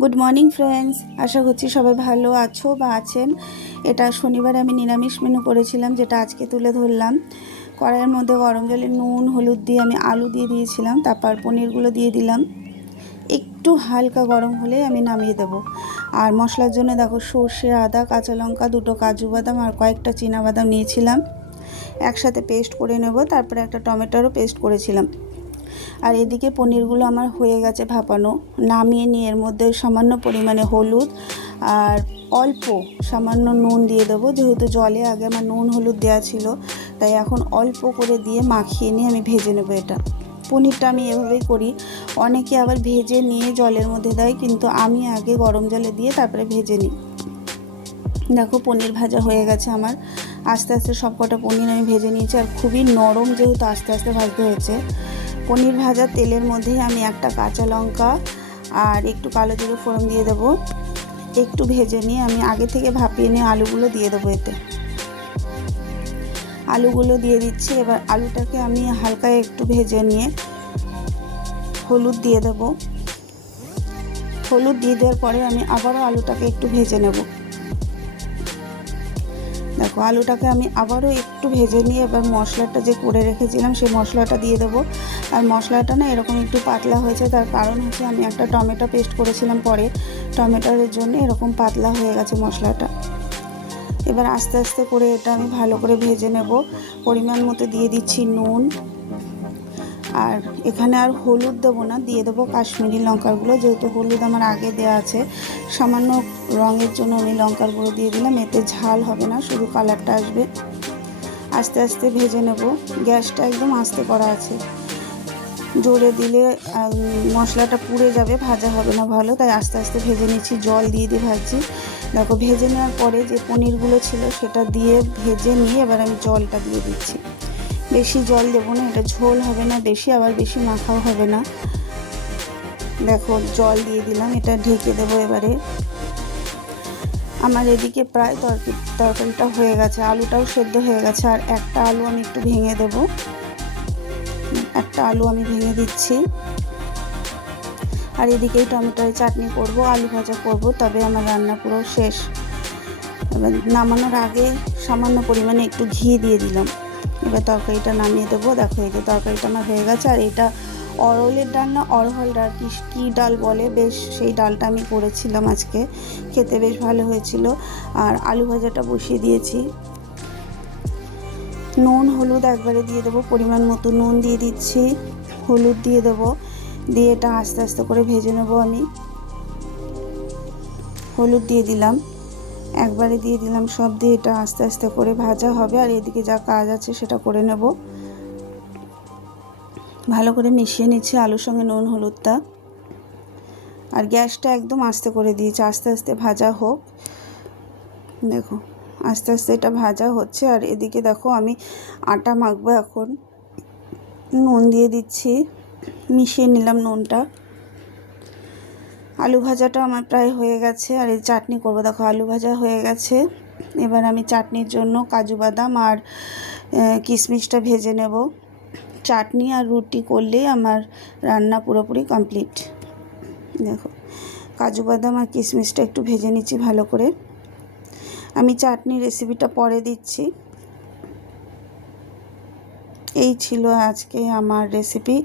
Good morning friends আশা করছি সবাই ভালো আছো বা আছেন। এটা শনিবার, আমি নিরামিষ মেনু করেছিলাম যেটা আজকে তুলে ধরলাম। কড়াইয়ের মধ্যে গরম জলে নুন, হলুদ দিয়ে আমি আলু দিয়ে দিয়েছিলাম, তারপর পনিরগুলো দিয়ে দিলাম। একটু হালকা গরম হলে আমি নামিয়ে দেবো। আর মশলার জন্য দেখো সর্ষে, আদা, কাঁচা লঙ্কা, দুটো কাজু বাদাম আর কয়েকটা বাদাম নিয়েছিলাম। একসাথে পেস্ট করে নেব, তারপরে একটা টমেটোরও পেস্ট করেছিলাম। আর এদিকে পনিরগুলো আমার হয়ে গেছে ভাপানো। নামিয়ে নিয়ে এর মধ্যে সামান্য পরিমাণে হলুদ আর অল্প সামান্য নুন দিয়ে দেবো। যেহেতু জলে আগে আমার নুন হলুদ দেওয়া ছিল, তাই এখন অল্প করে দিয়ে মাখিয়ে নিয়ে আমি ভেজে নেব এটা। পনিরটা আমি এভাবেই করি। অনেকে আবার ভেজে নিয়ে জলের মধ্যে দেয়, কিন্তু আমি আগে গরম জলে দিয়ে তারপরে ভেজে নিই। দেখো পনির ভাজা হয়ে গেছে আমার। আস্তে আস্তে সব কটা পনির আমি ভেজে নিয়েছি আর খুবই নরম যেহেতু আস্তে আস্তে ভাজতে হয়েছে। পনির ভাজা, তেলের মধ্যে আমি একটা কাঁচা লঙ্কা আর একটু কালো জিরে ফোড়ন দিয়ে দেবো। একটু ভেজে নিয়ে আমি আগে থেকে ভাপিয়ে নিয়ে আলুগুলো দিয়ে দেবো এতে। আলুগুলো দিয়ে দিচ্ছি, এবার আলুটাকে আমি হালকা একটু ভেজে নিয়ে হলুদ দিয়ে দেবো। হলুদ দিয়ে দেওয়ার পরে আমি আবারও আলুটাকে একটু ভেজে নেব। দেখো, আলুটাকে আমি আবারও একটু ভেজে নিয়ে এবার মশলাটা যে করে রেখেছিলাম, সেই মশলাটা দিয়ে দেবো। আর মশলাটা না এরকম একটু পাতলা হয়েছে, তার কারণ হচ্ছে আমি একটা টমেটো পেস্ট করেছিলাম পরে। টমেটোর জন্য এরকম পাতলা হয়ে গেছে মশলাটা। এবার আস্তে আস্তে করে এটা আমি ভালো করে ভেজে নেব। পরিমাণ মতো দিয়ে দিচ্ছি নুন। আর এখানে আর হলুদ দেবো না, দিয়ে দেবো কাশ্মীরি লঙ্কারগুলো যেহেতু হলুদ আমার আগে দেওয়া আছে। সামান্য রঙের জন্য আমি লঙ্কার গুঁড়ো দিয়ে দিলাম, এতে ঝাল হবে না, শুধু কালারটা আসবে। আস্তে আস্তে ভেজে নেব, গ্যাসটা একদম আস্তে করা আছে। জোরে দিলে মশলাটা পুড়ে যাবে, ভাজা হবে না ভালো, তাই আস্তে আস্তে ভেজে নিচ্ছি, জল দিয়ে দিয়ে ভাজছি। দেখো, ভেজে নেওয়ার পরে যে পনিরগুলো ছিল, সেটা দিয়ে ভেজে নিয়ে এবার আমি জলটা দিয়ে দিচ্ছি। বেশি জল দেবো না, এটা ঝোল হবে না, বেশি আবার বেশি মাখাও হবে না। দেখো, জল দিয়ে দিলাম, এটা ঢেকে দেবো এবারে। আমার এদিকে প্রায় তরকারি তরকারিটা হয়ে গেছে, আলুটাও সেদ্ধ হয়ে গেছে, আর একটা আলু আমি একটু ভেঙে দেব। একটা আলু আমি ভেঙে দিচ্ছি। আর এদিকেই টমেটোর চাটনি করব, আলু ভাজা করব, তবে আমার রান্না পুরো শেষ। নামানোর আগে সামান্য পরিমাণে একটু ঘি দিয়ে দিলাম। এবার তরকারিটা নামিয়ে দেবো। দেখো এই যে তরকারিটা আমার হয়ে গেছে। আর এটা অরলের ডাল না অরহল ডাল, কি, কী ডাল বলে? বেশ সেই ডালটা আমি করেছিলাম আজকে। খেতে বেশ ভালো হয়েছিল। আর আলু ভাজাটা বসিয়ে দিয়েছি। নুন, হলুদ একবারে দিয়ে দেবো পরিমাণ মতো। নুন দিয়ে দিচ্ছি, হলুদ দিয়ে দেবো। দিয়ে এটা আস্তে আস্তে করে ভেজে নেব আমি। হলুদ দিয়ে দিলাম। একবারে দিয়ে দিলাম সব দিয়ে এটা আস্তে আস্তে করে ভাজা হবে আর এদিকে যা কাজ আছে সেটা করে নেব। ভালো করে মিশিয়ে নিচ্ছি আলুর সঙ্গে নুন, হলুদটা। আর গ্যাসটা একদম আস্তে করে দিয়েছি, আস্তে আস্তে ভাজা হোক। দেখো, আস্তে আস্তে এটা ভাজা হচ্ছে আর এদিকে দেখো আমি আটা মাখবো এখন। নুন দিয়ে দিচ্ছি, মিশিয়ে নিলাম নুনটা। আলু ভাজাটা আমার প্রায় হয়ে গেছে। আর এই চাটনি করব। দেখো, আলু ভাজা হয়ে গেছে। এবার আমি চাটনির জন্য কাজু বাদাম আর কিশমিশটা ভেজে নেব। চাটনি আর রুটি করলেই আমার রান্না পুরোপুরি কমপ্লিট। দেখো, কাজু বাদাম আর কিশমিশটা একটু ভেজে নিচ্ছি ভালো করে। আমি চাটনি রেসিপিটা পরে দিচ্ছি। এই ছিল আজকে আমার রেসিপি।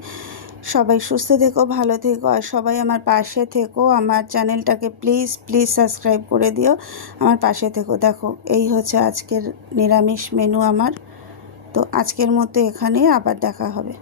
সবাই সুস্থ থেকো, ভালো থেকো আর সবাই আমার পাশে থেকো। আমার চ্যানেলটাকে প্লিজ প্লিজ সাবস্ক্রাইব করে দিও। আমার পাশে থেকো। দেখো, এই হচ্ছে আজকের নিরামিষ মেনু আমার। তো আজকের মতো এখানে আবার দেখা হবে।